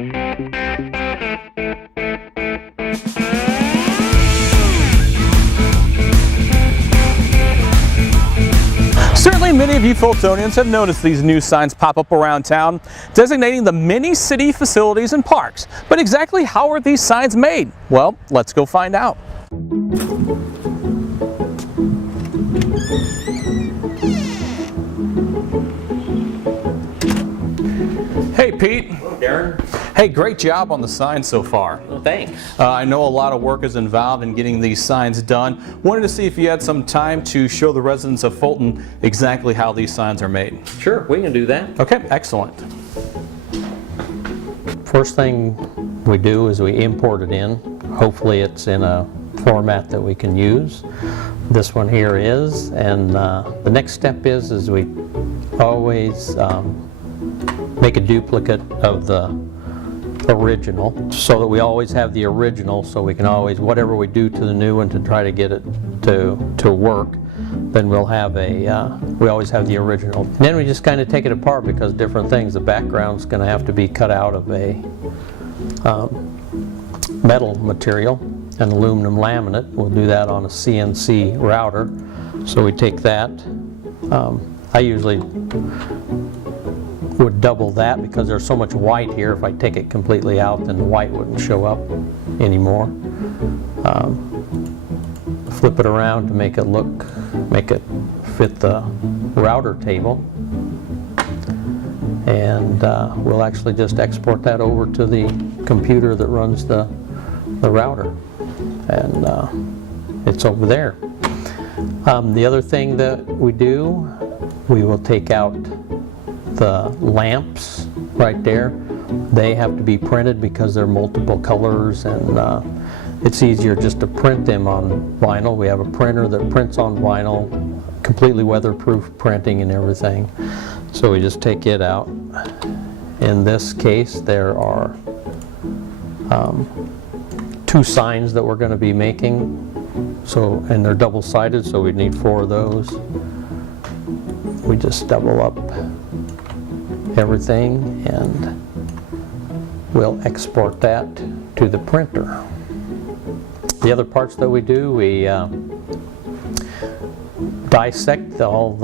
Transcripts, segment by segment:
Certainly many of you Fultonians have noticed these new signs pop up around town designating the many city facilities and parks. But exactly how are these signs made? Well, let's go find out. Hey Pete. Hello, Darren. Hey, great job on the signs so far. Well, thanks. I know a lot of work is involved in getting these signs done. Wanted to see if you had some time to show the residents of Fulton exactly how these signs are made. Sure, we can do that. Okay, excellent. First thing we do is we import it in. Hopefully it's in a format that we can use. This one here is, and the next step is we always make a duplicate of the original so that we always have the original, so we can always, whatever we do to the new one to try to get it to work, then we'll have we always have the original. And then we just kind of take it apart because different things. The background's going to have to be cut out of a metal material, an aluminum laminate. We'll do that on a CNC router. So we take that. I usually would double that because there's so much white here. If I take it completely out, then the white wouldn't show up anymore. Flip it around to make it fit the router table. And we'll actually just export that over to the computer that runs the router. And it's over there. The other thing that we do, we will take out the lamps right there. They have to be printed because they're multiple colors, and it's easier just to print them on vinyl. We have a printer that prints on vinyl, completely weatherproof printing and everything. So we just take it out. In this case, there are 2 signs that we're going to be making. So, and they're double-sided, so we need 4 of those. We just double up everything and we'll export that to the printer. The other parts that we do, we dissect all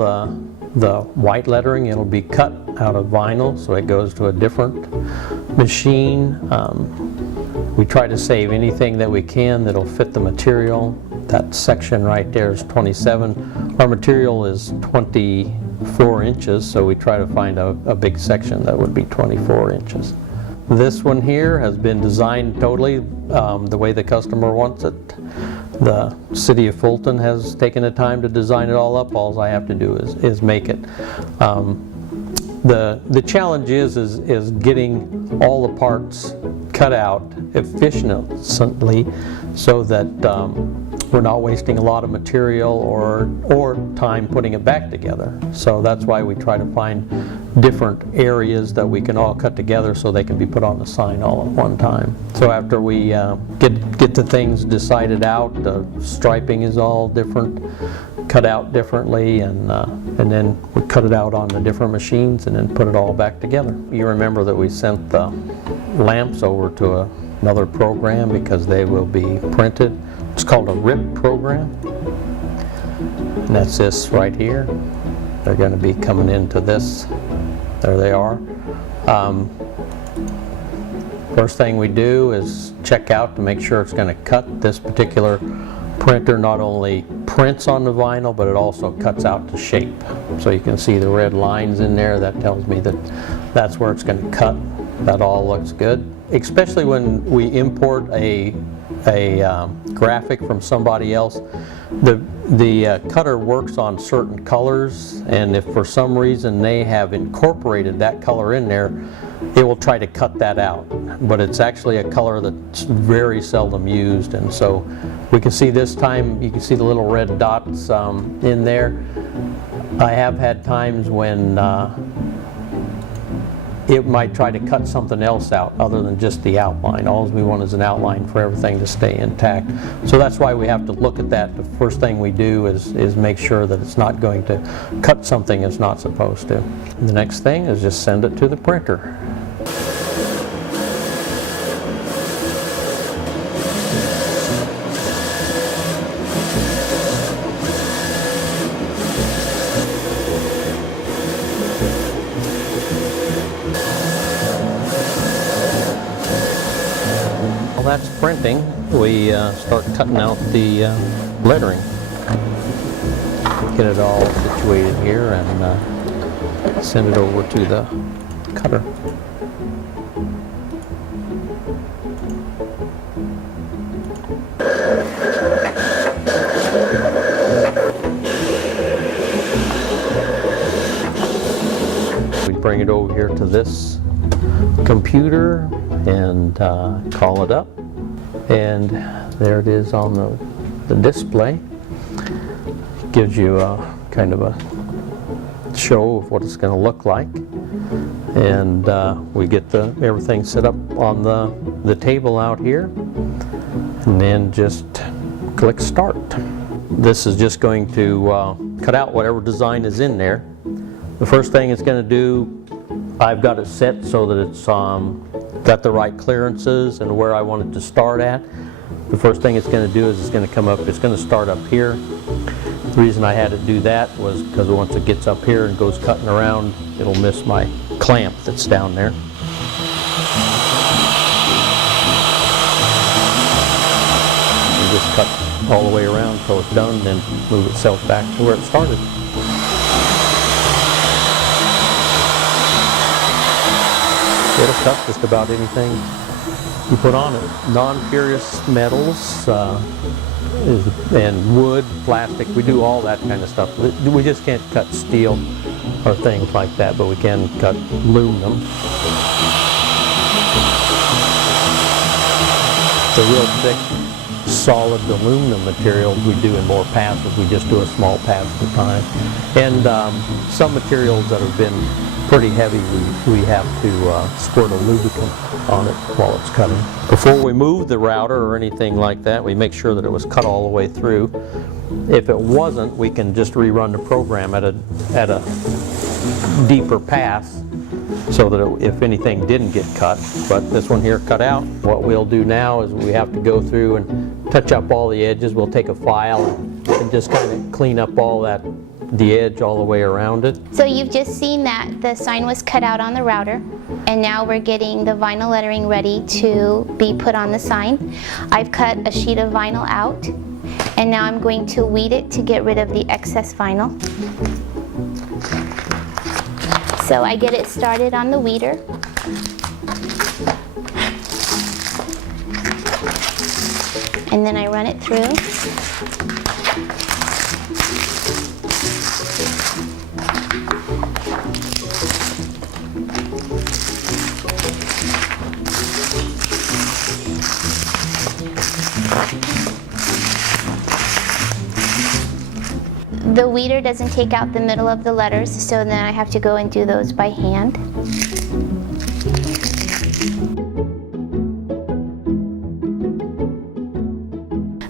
the white lettering. It'll be cut out of vinyl, so it goes to a different machine. We try to save anything that we can that'll fit the material. That section right there is 27. Our material is 24 inches, so we try to find a big section that would be 24 inches. This one here has been designed totally the way the customer wants it. The city of Fulton has taken the time to design it all up. All I have to do is make it. The challenge is getting all the parts cut out efficiently so that we're not wasting a lot of material or time putting it back together. So that's why we try to find different areas that we can all cut together so they can be put on the sign all at one time. So after we get the things decided out, the striping is all different, cut out differently, and then we cut it out on the different machines and then put it all back together. You remember that we sent the lamps over to another program because they will be printed. It's called a RIP program, and that's this right here. They're going to be coming into this. There they are. First thing we do is check out to make sure it's going to cut. This particular printer not only prints on the vinyl, but it also cuts out to shape. So you can see the red lines in there. That tells me that that's where it's going to cut. That all looks good. Especially when we import a graphic from somebody else, the cutter works on certain colors, and if for some reason they have incorporated that color in there, it will try to cut that out. But it's actually a color that's very seldom used, and so we can see this time, you can see the little red dots in there. I have had times when it might try to cut something else out other than just the outline. All we want is an outline for everything to stay intact. So that's why we have to look at that. The first thing we do is make sure that it's not going to cut something it's not supposed to. The next thing is just send it to the printer. that's printing, we start cutting out the lettering. Get it all situated here and send it over to the cutter. We bring it over here to this computer and call it up, and there it is on the display. Gives you a kind of a show of what it's going to look like, and we get everything set up on the table out here, and then just click start. This is just going to cut out whatever design is in there. The first thing it's going to do, I've got it set so that it's got the right clearances and where I want it to start at. The first thing it's going to do is it's going to come up, it's going to start up here. The reason I had it do that was because once it gets up here and goes cutting around, it'll miss my clamp that's down there. And just cut all the way around until it's done, then move itself back to where it started. It'll cut just about anything you put on it. Non-porous metals and wood, plastic, we do all that kind of stuff. We just can't cut steel or things like that, but we can cut aluminum. The real thick, solid aluminum materials we do in more passes. We just do a small pass at a time. And some materials that have been pretty heavy, we have to squirt a lubricant on it while it's cutting. Before we move the router or anything like that, we make sure that it was cut all the way through. If it wasn't, we can just rerun the program at a deeper pass so that if anything didn't get cut. But this one here cut out. What we'll do now is we have to go through and touch up all the edges. We'll take a file and just kind of clean up all the edge all the way around it. So you've just seen that the sign was cut out on the router, and now we're getting the vinyl lettering ready to be put on the sign. I've cut a sheet of vinyl out, and now I'm going to weed it to get rid of the excess vinyl. So I get it started on the weeder. And then I run it through. The weeder doesn't take out the middle of the letters, so then I have to go and do those by hand.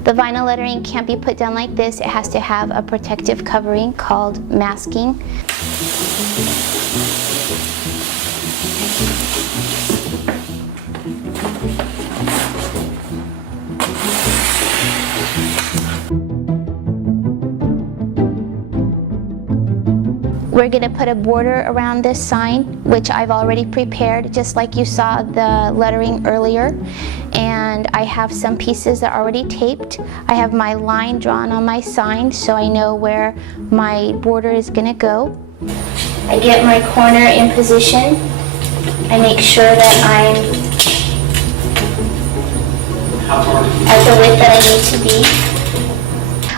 The vinyl lettering can't be put down like this. It has to have a protective covering called masking. We're going to put a border around this sign, which I've already prepared, just like you saw the lettering earlier. And I have some pieces that are already taped. I have my line drawn on my sign, so I know where my border is going to go. I get my corner in position. I make sure that I'm at the width that I need to be.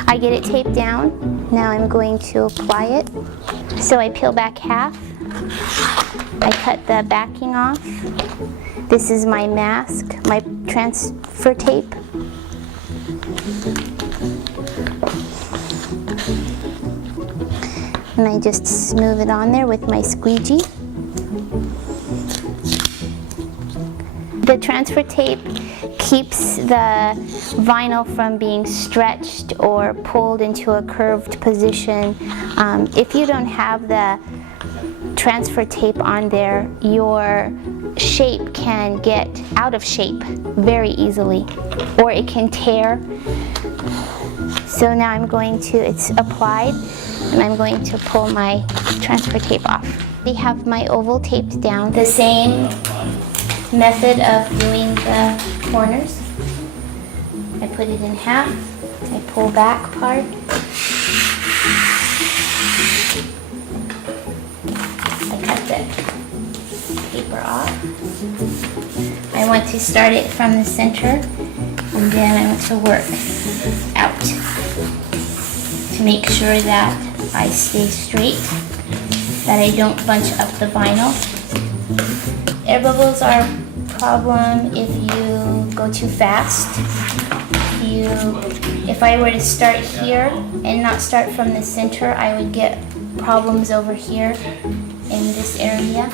I get it taped down. Now I'm going to apply it. So I peel back half. I cut the backing off. This is my mask, my transfer tape. And I just smooth it on there with my squeegee. The transfer tape keeps the vinyl from being stretched or pulled into a curved position. If you don't have the transfer tape on there, your shape can get out of shape very easily, or it can tear. So now I'm going to, it's applied, and I'm going to pull my transfer tape off. I have my oval taped down. The same method of doing the corners. I put it in half. I pull back part. I cut the paper off. I want to start it from the center, and then I want to work out to make sure that I stay straight, that I don't bunch up the vinyl. Air bubbles are a problem if you go too fast. If I were to start here and not start from the center, I would get problems over here in this area.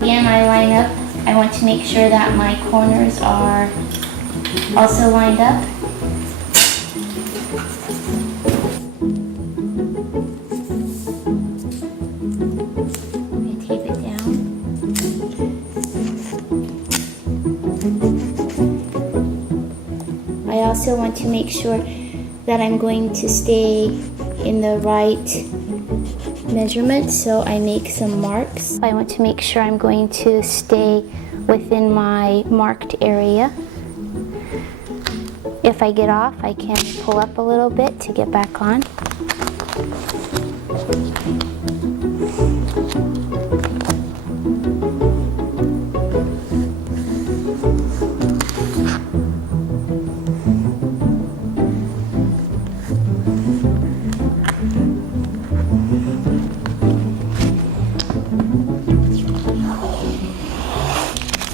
Again, I line up. I want to make sure that my corners are also lined up. I tape it down. I also want to make sure that I'm going to stay in the right measurement, so I make some marks. I want to make sure I'm going to stay within my marked area. If I get off, I can pull up a little bit to get back on.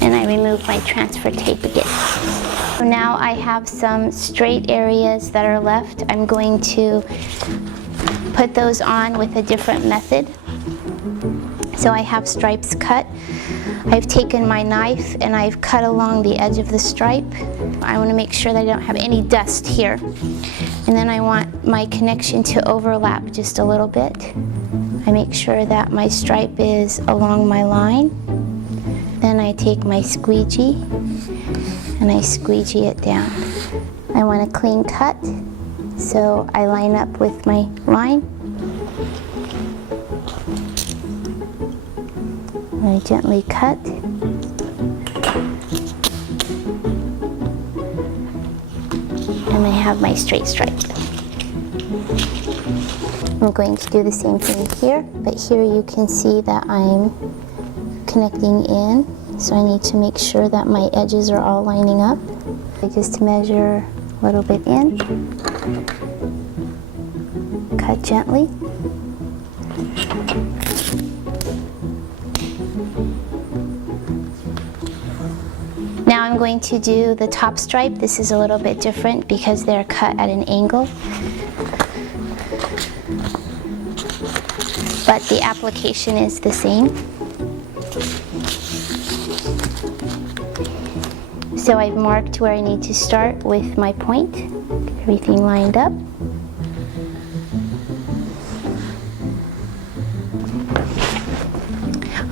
And I remove my transfer tape again. So now I have some straight areas that are left. I'm going to put those on with a different method. So I have stripes cut. I've taken my knife and I've cut along the edge of the stripe. I want to make sure that I don't have any dust here. And then I want my connection to overlap just a little bit. I make sure that my stripe is along my line. Then I take my squeegee and I squeegee it down. I want a clean cut, so I line up with my line. I gently cut. And I have my straight stripe. I'm going to do the same thing here, but here you can see that I'm connecting in, so I need to make sure that my edges are all lining up. I just measure a little bit in, cut gently. Now I'm going to do the top stripe. This is a little bit different because they're cut at an angle. But the application is the same. So I've marked where I need to start with my point. Get everything lined up.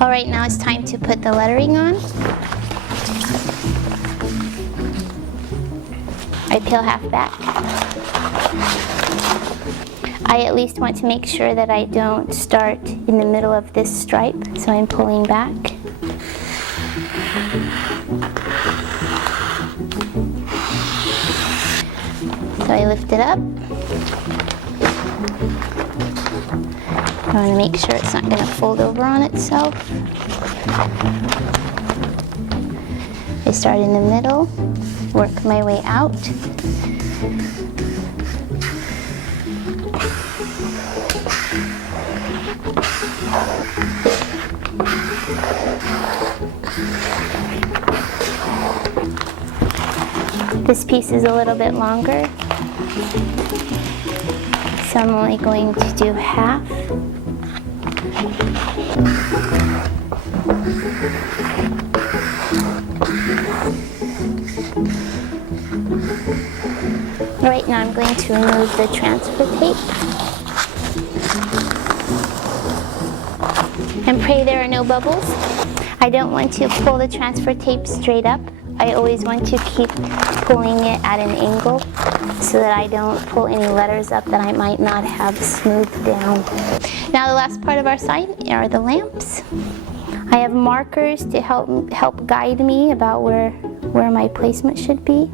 All right, now it's time to put the lettering on. I peel half back. I at least want to make sure that I don't start in the middle of this stripe, so I'm pulling back. So I lift it up. I want to make sure it's not going to fold over on itself. I start in the middle, work my way out. This piece is a little bit longer, so I'm only going to do half. All right, now I'm going to remove the transfer tape. And pray there are no bubbles. I don't want to pull the transfer tape straight up. I always want to keep pulling it at an angle so that I don't pull any letters up that I might not have smoothed down. Now the last part of our sign are the lamps. I have markers to help guide me about where my placement should be.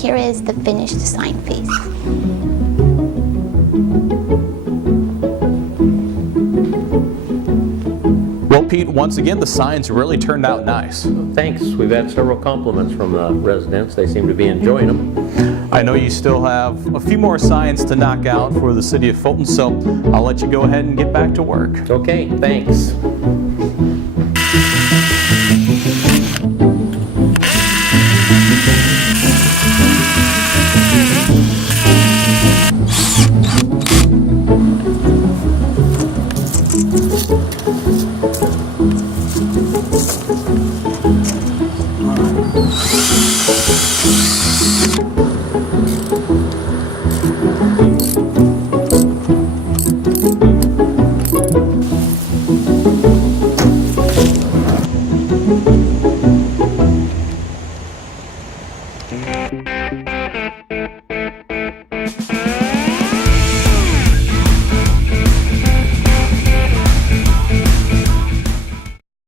Here is the finished sign face. Well, Pete, once again, the signs really turned out nice. Thanks. We've had several compliments from the residents. They seem to be enjoying them. I know you still have a few more signs to knock out for the city of Fulton, so I'll let you go ahead and get back to work. Okay, thanks.